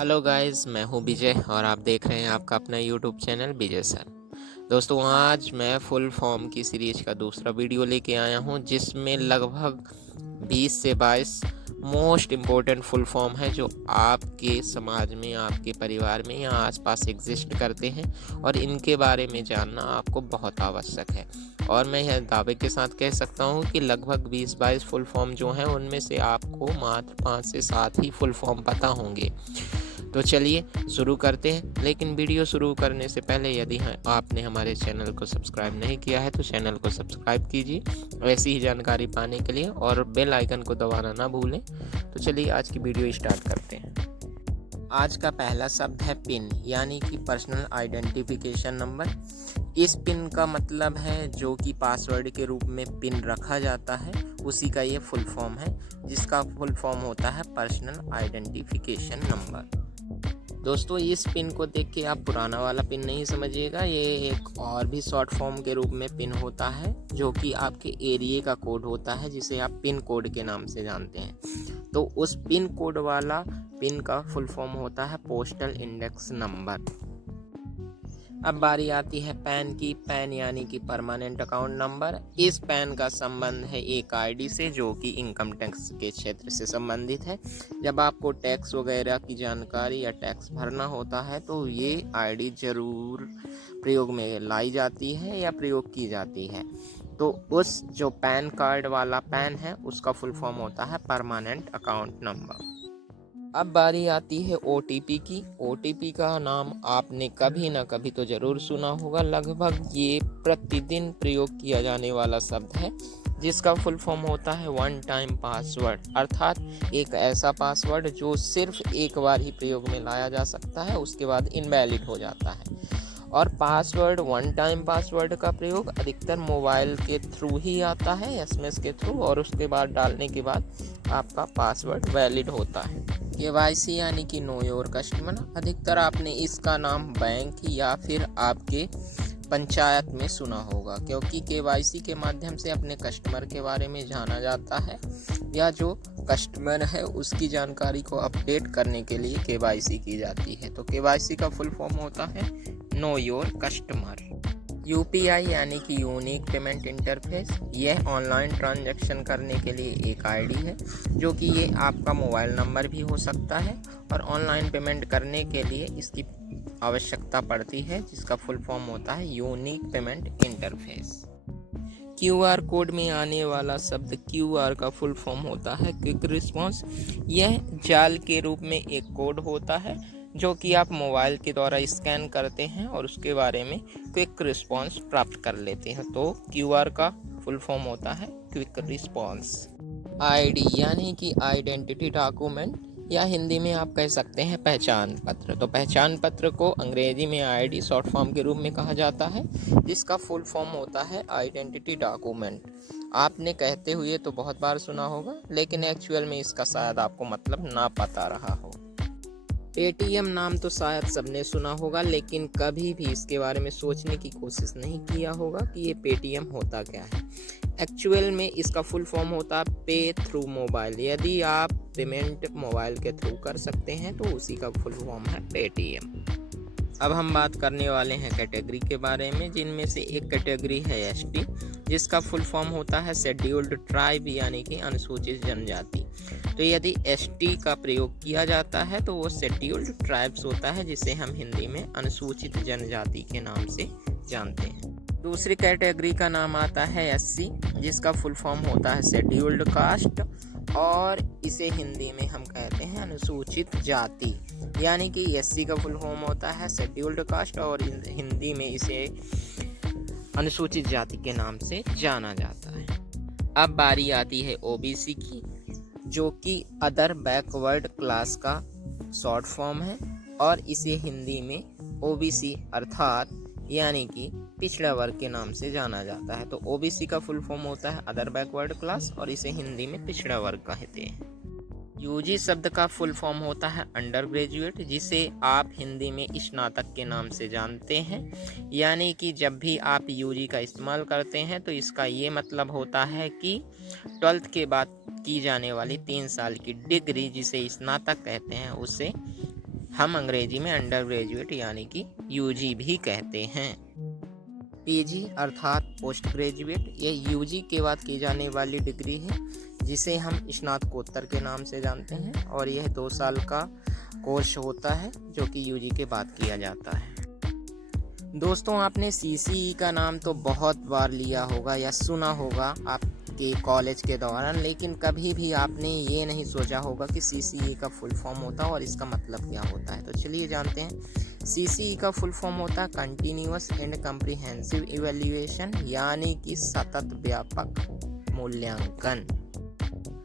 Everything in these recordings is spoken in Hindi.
हेलो गाइस, मैं हूँ विजय और आप देख रहे हैं आपका अपना यूट्यूब चैनल विजय सर। दोस्तों, आज मैं फुल फॉर्म की सीरीज का दूसरा वीडियो लेके आया हूँ जिसमें लगभग 20 से 22 मोस्ट इम्पोर्टेंट फुल फॉर्म है जो आपके समाज में, आपके परिवार में या आसपास एग्जिस्ट करते हैं और इनके बारे में जानना आपको बहुत आवश्यक है। और मैं यह दावे के साथ कह सकता हूँ कि लगभग 20-22 फुल फॉर्म जो हैं उनमें से आपको मात्र 5 से 7 ही फुल फॉर्म पता होंगे। तो चलिए शुरू करते हैं। लेकिन वीडियो शुरू करने से पहले यदि आपने हमारे चैनल को सब्सक्राइब नहीं किया है तो चैनल को सब्सक्राइब कीजिए ऐसी ही जानकारी पाने के लिए, और बेल आइकन को दबाना ना भूलें। तो चलिए आज की वीडियो स्टार्ट करते हैं। आज का पहला शब्द है पिन, यानी कि पर्सनल आइडेंटिफिकेशन नंबर। इस पिन का मतलब है जो कि पासवर्ड के रूप में पिन रखा जाता है, उसी का ये फुल फॉर्म है, जिसका फुल फॉर्म होता है पर्सनल आइडेंटिफिकेशन नंबर। दोस्तों, इस पिन को देख के आप पुराना वाला पिन नहीं समझिएगा। ये एक और भी शॉर्ट फॉर्म के रूप में पिन होता है जो कि आपके एरिया का कोड होता है, जिसे आप पिन कोड के नाम से जानते हैं। तो उस पिन कोड वाला पिन का फुल फॉर्म होता है पोस्टल इंडेक्स नंबर। अब बारी आती है पैन की। पैन यानी कि परमानेंट अकाउंट नंबर। इस पैन का संबंध है एक आईडी से जो कि इनकम टैक्स के क्षेत्र से संबंधित है। जब आपको टैक्स वगैरह की जानकारी या टैक्स भरना होता है तो ये आईडी जरूर प्रयोग में लाई जाती है या प्रयोग की जाती है। तो उस जो पैन कार्ड वाला पैन है उसका फुल फॉर्म होता है परमानेंट अकाउंट नंबर। अब बारी आती है OTP की। OTP का नाम आपने कभी ना कभी तो ज़रूर सुना होगा। लगभग ये प्रतिदिन प्रयोग किया जाने वाला शब्द है जिसका फुल फॉर्म होता है वन टाइम पासवर्ड, अर्थात एक ऐसा पासवर्ड जो सिर्फ एक बार ही प्रयोग में लाया जा सकता है, उसके बाद इनवैलिड हो जाता है। और पासवर्ड, वन टाइम पासवर्ड का प्रयोग अधिकतर मोबाइल के थ्रू ही आता है, SMS के थ्रू, और उसके बाद डालने के बाद आपका पासवर्ड वैलिड होता है। KYC यानी कि नो योर कस्टमर। अधिकतर आपने इसका नाम बैंक या फिर आपके पंचायत में सुना होगा, क्योंकि KYC के माध्यम से अपने कस्टमर के बारे में जाना जाता है, या जो कस्टमर है उसकी जानकारी को अपडेट करने के लिए KYC की जाती है। तो KYC का फुल फॉर्म होता है नो योर कस्टमर। UPI यानी कि यूनिक पेमेंट इंटरफेस। यह ऑनलाइन ट्रांजैक्शन करने के लिए एक आईडी है जो कि ये आपका मोबाइल नंबर भी हो सकता है, और ऑनलाइन पेमेंट करने के लिए इसकी आवश्यकता पड़ती है, जिसका फुल फॉर्म होता है unique payment interface. QR code में आने वाला शब्द QR का फुल फॉर्म होता है क्विक रिस्पॉन्स। यह जाल के रूप में एक कोड होता है जो कि आप मोबाइल के द्वारा स्कैन करते हैं और उसके बारे में क्विक रिस्पॉन्स प्राप्त कर लेते हैं। तो QR का फुल फॉर्म होता है क्विक रिस्पॉन्स। ID यानी कि आइडेंटिटी डॉक्यूमेंट, या हिंदी में आप कह सकते हैं पहचान पत्र। तो पहचान पत्र को अंग्रेजी में ID शॉर्ट फॉर्म के रूप में कहा जाता है, जिसका फुल फॉर्म होता है आइडेंटिटी डॉक्यूमेंट। आपने कहते हुए तो बहुत बार सुना होगा, लेकिन एक्चुअल में इसका शायद आपको मतलब ना पता रहा हो। पेटीएम नाम तो शायद सबने सुना होगा, लेकिन कभी भी इसके बारे में सोचने की कोशिश नहीं किया होगा कि ये पेटीएम होता क्या है। एक्चुअल में इसका फुल फॉर्म होता है पे थ्रू मोबाइल। यदि आप पेमेंट मोबाइल के थ्रू कर सकते हैं तो उसी का फुल फॉर्म है पेटीएम। अब हम बात करने वाले हैं कैटेगरी के बारे में, जिनमें से एक कैटेगरी है ST, जिसका फुल फॉर्म होता है शेड्यूल्ड ट्राइब यानी कि अनुसूचित जनजाति। तो यदि ST का प्रयोग किया जाता है तो वो शेड्यूल्ड ट्राइब्स होता है, जिसे हम हिंदी में अनुसूचित जनजाति के नाम से जानते हैं। दूसरी कैटेगरी का नाम आता है SC, जिसका फुल फॉर्म होता है शेड्यूल्ड कास्ट, और इसे हिंदी में हम कहते हैं अनुसूचित जाति। यानी कि SC का फुल फॉर्म होता है शेड्यूल्ड कास्ट, और हिंदी में इसे अनुसूचित जाति के नाम से जाना जाता है। अब बारी आती है OBC की, जो कि अदर बैकवर्ड क्लास का शॉर्ट फॉर्म है, और इसे हिंदी में OBC अर्थात यानी कि पिछड़ा वर्ग के नाम से जाना जाता है। तो OBC का फुल फॉर्म होता है अदर बैकवर्ड क्लास, और इसे हिंदी में पिछड़ा वर्ग कहते हैं। UG शब्द का फुल फॉर्म होता है अंडर ग्रेजुएट, जिसे आप हिंदी में स्नातक के नाम से जानते हैं। यानी कि जब भी आप UG का इस्तेमाल करते हैं तो इसका ये मतलब होता है कि 12th के बाद की जाने वाली 3 साल की डिग्री, जिसे स्नातक कहते हैं, उसे हम अंग्रेजी में अंडर ग्रेजुएट यानी कि यूजी भी कहते हैं। पीजी अर्थात पोस्ट ग्रेजुएट, ये यूजी के बाद की जाने वाली डिग्री है जिसे हम स्नातकोत्तर के नाम से जानते हैं, और यह 2 साल का कोर्स होता है जो कि यूजी के बाद किया जाता है। दोस्तों, आपने सीसीई का नाम तो बहुत बार लिया होगा या सुना होगा आपके कॉलेज के दौरान, लेकिन कभी भी आपने ये नहीं सोचा होगा कि सीसीई का फुल फॉर्म होता है और इसका मतलब क्या होता है। तो चलिए जानते हैं। सीसीई का फुल फॉर्म होता है कंटिन्यूअस एंड कम्प्रिहेंसिव इवैल्यूएशन, यानी कि सतत व्यापक मूल्यांकन।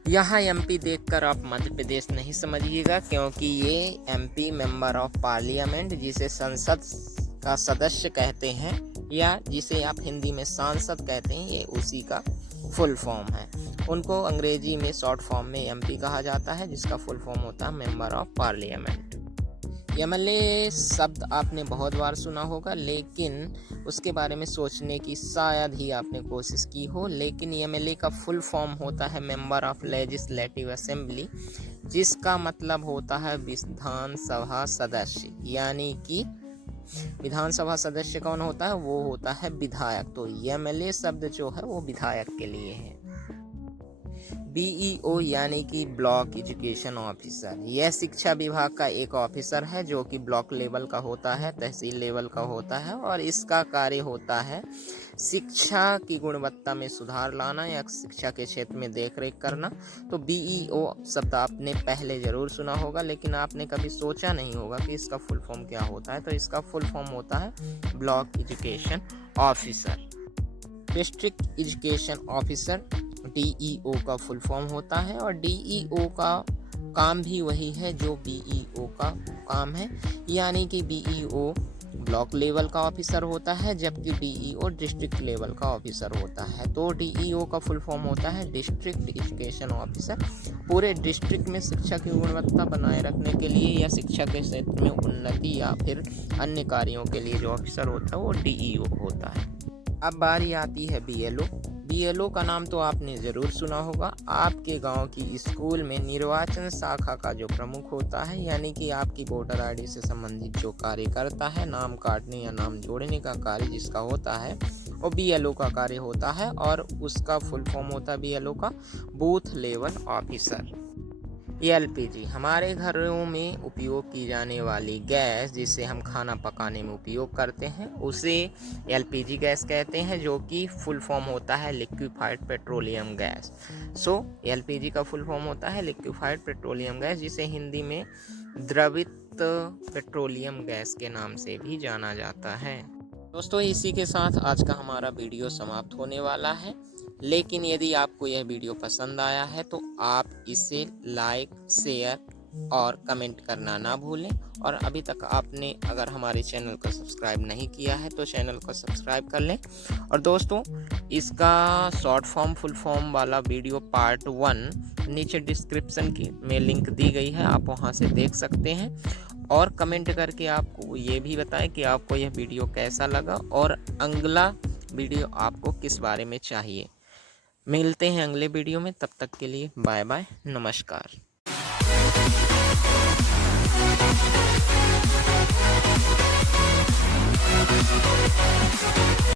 यहाँ एमपी देखकर आप मध्य प्रदेश नहीं समझिएगा, क्योंकि ये एमपी मेंबर ऑफ पार्लियामेंट, जिसे संसद का सदस्य कहते हैं या जिसे आप हिंदी में सांसद कहते हैं, ये उसी का फुल फॉर्म है। उनको अंग्रेजी में शॉर्ट फॉर्म में एमपी कहा जाता है, जिसका फुल फॉर्म होता है मेंबर ऑफ पार्लियामेंट। एमएलए शब्द आपने बहुत बार सुना होगा, लेकिन उसके बारे में सोचने की शायद ही आपने कोशिश की हो। लेकिन एमएलए का फुल फॉर्म होता है मेंबर ऑफ लेजिस्लेटिव असेंबली, जिसका मतलब होता है विधानसभा सदस्य। यानी कि विधानसभा सदस्य कौन होता है? वो होता है विधायक। तो एमएलए शब्द जो है वो विधायक के लिए है। बीईओ यानी कि ब्लॉक एजुकेशन ऑफिसर, यह शिक्षा विभाग का एक ऑफिसर है जो कि ब्लॉक लेवल का होता है, तहसील लेवल का होता है, और इसका कार्य होता है शिक्षा की गुणवत्ता में सुधार लाना या शिक्षा के क्षेत्र में देखरेख करना। तो बीईओ शब्द आपने पहले ज़रूर सुना होगा, लेकिन आपने कभी सोचा नहीं होगा कि इसका फुल फॉर्म क्या होता है। तो इसका फुल फॉर्म होता है block education officer. District education officer DEO का फुल फॉर्म होता है, और डीईओ का काम भी वही है जो बीईओ का काम है, यानी कि बीईओ ब्लॉक लेवल का ऑफिसर होता है, जबकि डीईओ डिस्ट्रिक्ट लेवल का ऑफिसर होता है। तो डीईओ का फुल फॉर्म होता है डिस्ट्रिक्ट एजुकेशन ऑफिसर। पूरे डिस्ट्रिक्ट में शिक्षा की गुणवत्ता बनाए रखने के लिए या शिक्षा के क्षेत्र में उन्नति या फिर अन्य कार्यों के लिए जो ऑफिसर होता है वो डीईओ होता है। अब बारी आती है बीएलओ। बीएलओ का नाम तो आपने ज़रूर सुना होगा। आपके गांव की स्कूल में निर्वाचन शाखा का जो प्रमुख होता है, यानी कि आपकी वोटर आईडी से संबंधित जो कार्य करता है, नाम काटने या नाम जोड़ने का कार्य जिसका होता है, वो बीएलओ का कार्य होता है, और उसका फुल फॉर्म होता है बीएलओ का बूथ लेवल ऑफिसर। एलपीजी हमारे घरों में उपयोग की जाने वाली गैस, जिसे हम खाना पकाने में उपयोग करते हैं, उसे एलपीजी गैस कहते हैं, जो कि फुल फॉर्म होता है लिक्विफाइड पेट्रोलियम गैस। सो एलपीजी का फुल फॉर्म होता है लिक्विफाइड पेट्रोलियम गैस, जिसे हिंदी में द्रवित पेट्रोलियम गैस के नाम से भी जाना जाता है। दोस्तों, इसी के साथ आज का हमारा वीडियो समाप्त होने वाला है, लेकिन यदि आपको यह वीडियो पसंद आया है तो आप इसे लाइक, शेयर और कमेंट करना ना भूलें। और अभी तक आपने अगर हमारे चैनल को सब्सक्राइब नहीं किया है तो चैनल को सब्सक्राइब कर लें। और दोस्तों, इसका शॉर्ट फॉर्म फुल फॉर्म वाला वीडियो पार्ट 1 नीचे डिस्क्रिप्शन में लिंक दी गई है, आप वहां से देख सकते हैं। और कमेंट करके आपको ये भी बताएं कि आपको यह वीडियो कैसा लगा और अगला वीडियो आपको किस बारे में चाहिए। मिलते हैं अगले वीडियो में, तब तक के लिए बाय बाय, नमस्कार।